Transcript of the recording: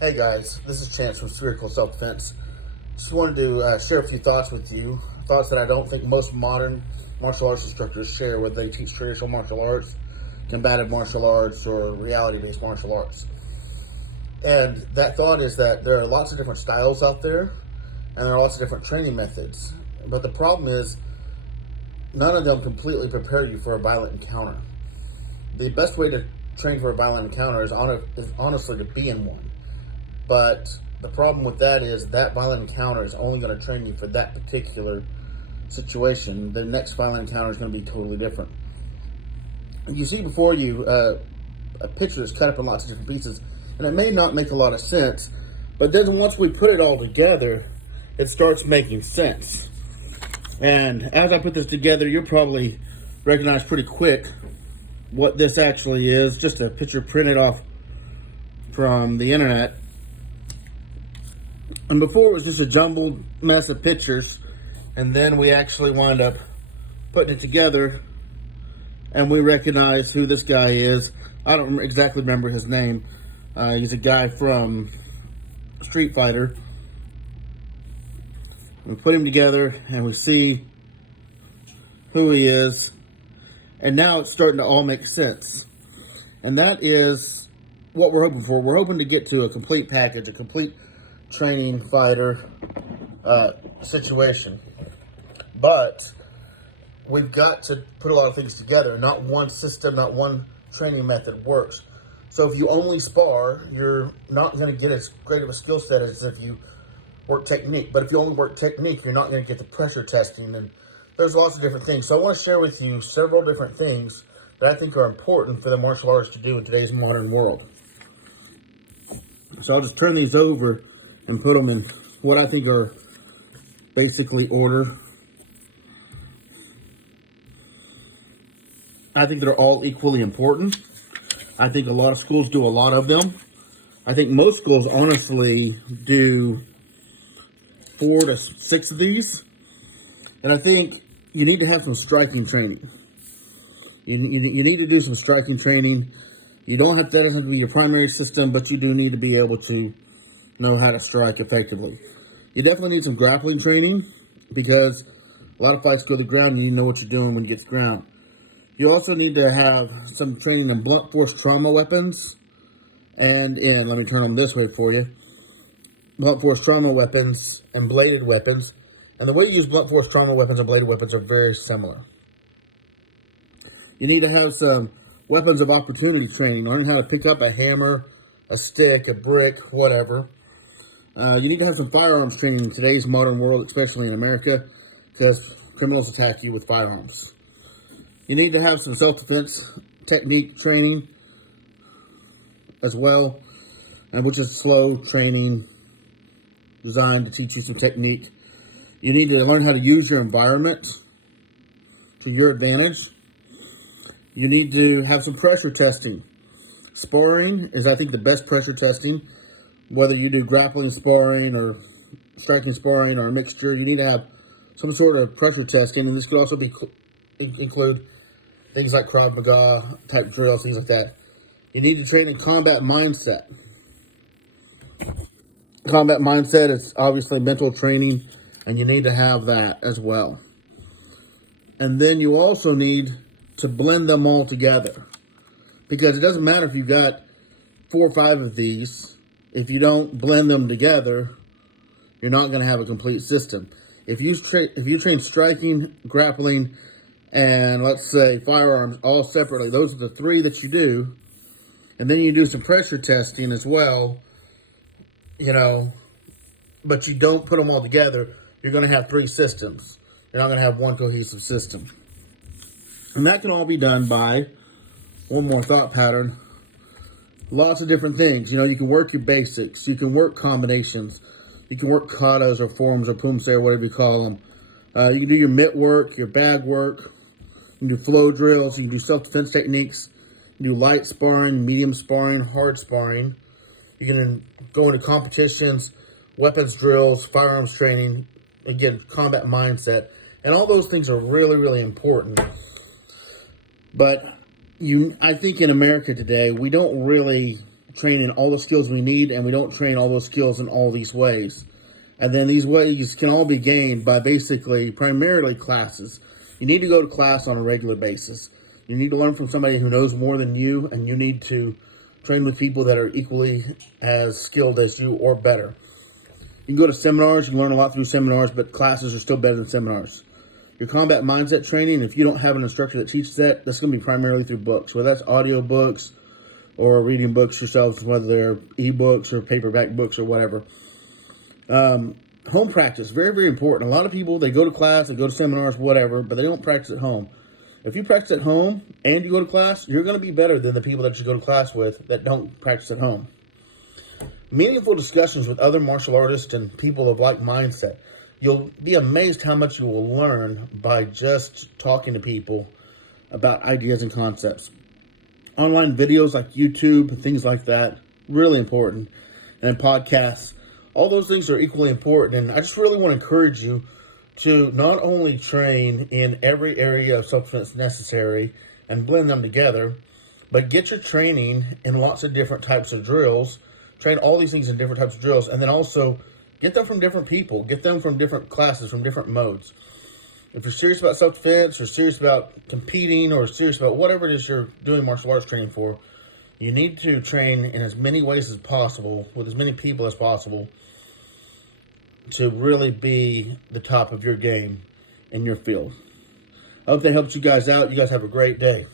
Hey guys, this is Chance from Spherical Self-Defense. Just wanted to share a few thoughts with you. Thoughts that I don't think most modern martial arts instructors share, whether they teach traditional martial arts, combative martial arts, or reality-based martial arts. And that thought is that there are lots of different styles out there, and there are lots of different training methods. But the problem is, none of them completely prepare you for a violent encounter. The best way to train for a violent encounter is honestly to be in one. But the problem with that is that violent encounter is only going to train you for that particular situation. The next violent encounter is going to be totally different. You see before you a picture that's cut up in lots of different pieces, and it may not make a lot of sense, but then once we put it all together, it starts making sense. And as I put this together, you'll probably recognize pretty quick what this actually is. Just a picture printed off from the internet. And before it was just a jumbled mess of pictures, and then we actually wound up putting it together, and we recognize who this guy is. I don't exactly remember his name. He's a guy from Street Fighter. We put him together, and we see who he is, and now it's starting to all make sense. And that is what we're hoping for. We're hoping to get to a complete package, a complete training fighter situation, but we've got to put a lot of things together. Not one system, not one training method works. So if you only spar, you're not going to get as great of a skill set as if you work technique. But if you only work technique, you're not going to get the pressure testing, and there's lots of different things. So I want to share with you several different things that I think are important for the martial arts to do in today's modern world. So I'll just turn these over and put them in what I think are basically order. I think they're all equally important. I think a lot of schools do a lot of them. I think most schools honestly do 4 to 6 of these. And I think you need to have some striking training. You need to do some striking training. You don't have to, that doesn't have to be your primary system, but you do need to be able to know how to strike effectively. You definitely need some grappling training, because a lot of fights go to the ground and you know what you're doing when you get to the ground. You also need to have some training in blunt force trauma weapons, and let me turn them this way for you, blunt force trauma weapons and bladed weapons. And the way you use blunt force trauma weapons and bladed weapons are very similar. You need to have some weapons of opportunity training, learn how to pick up a hammer, a stick, a brick, whatever. You need to have some firearms training in today's modern world, especially in America, because criminals attack you with firearms. You need to have some self-defense technique training as well, and which is slow training designed to teach you some technique. You need to learn how to use your environment to your advantage. You need to have some pressure testing. Sparring is, I think, the best pressure testing. Whether you do grappling sparring or striking sparring or a mixture, you need to have some sort of pressure testing. And this could also include things like Krav Maga type drills, things like that. You need to train in combat mindset. Combat mindset is obviously mental training, and you need to have that as well. And then you also need to blend them all together, because it doesn't matter if you've got 4 or 5 of these. If you don't blend them together, you're not going to have a complete system. If you train striking, grappling, and let's say firearms all separately, those are the 3 that you do, and then you do some pressure testing as well, but you don't put them all together, you're going to have 3 systems. You're not going to have one cohesive system. And that can all be done by one more thought pattern. Lots of different things. You can work your basics. You can work combinations. You can work katas or forms or pumse or whatever you call them. You can do your mitt work, your bag work. You can do flow drills. You can do self-defense techniques. You can do light sparring, medium sparring, hard sparring. You can go into competitions, weapons drills, firearms training. Again, combat mindset. And all those things are really, really important. But I think in America today, we don't really train in all the skills we need, and we don't train all those skills in all these ways. And then these ways can all be gained by basically primarily classes. You need to go to class on a regular basis. You need to learn from somebody who knows more than you, and you need to train with people that are equally as skilled as you or better. You can go to seminars, you can learn a lot through seminars, but classes are still better than seminars. Your combat mindset training, if you don't have an instructor that teaches that, that's going to be primarily through books, whether that's audio books or reading books yourself, whether they're ebooks or paperback books or whatever. Home practice, very, very important. A lot of people, they go to class, they go to seminars, whatever, but they don't practice at home. If you practice at home and you go to class, you're going to be better than the people that you go to class with that don't practice at home. Meaningful discussions with other martial artists and people of like mindset. You'll be amazed how much you will learn by just talking to people about ideas and concepts. Online videos like YouTube and things like that, really important. And podcasts, all those things are equally important. And I just really want to encourage you to not only train in every area of self-defense necessary and blend them together, but get your training in lots of different types of drills. Train all these things in different types of drills, and then also get them from different people. Get them from different classes, from different modes. If you're serious about self-defense, or serious about competing, or serious about whatever it is you're doing martial arts training for, you need to train in as many ways as possible, with as many people as possible, to really be the top of your game in your field. I hope that helps you guys out. You guys have a great day.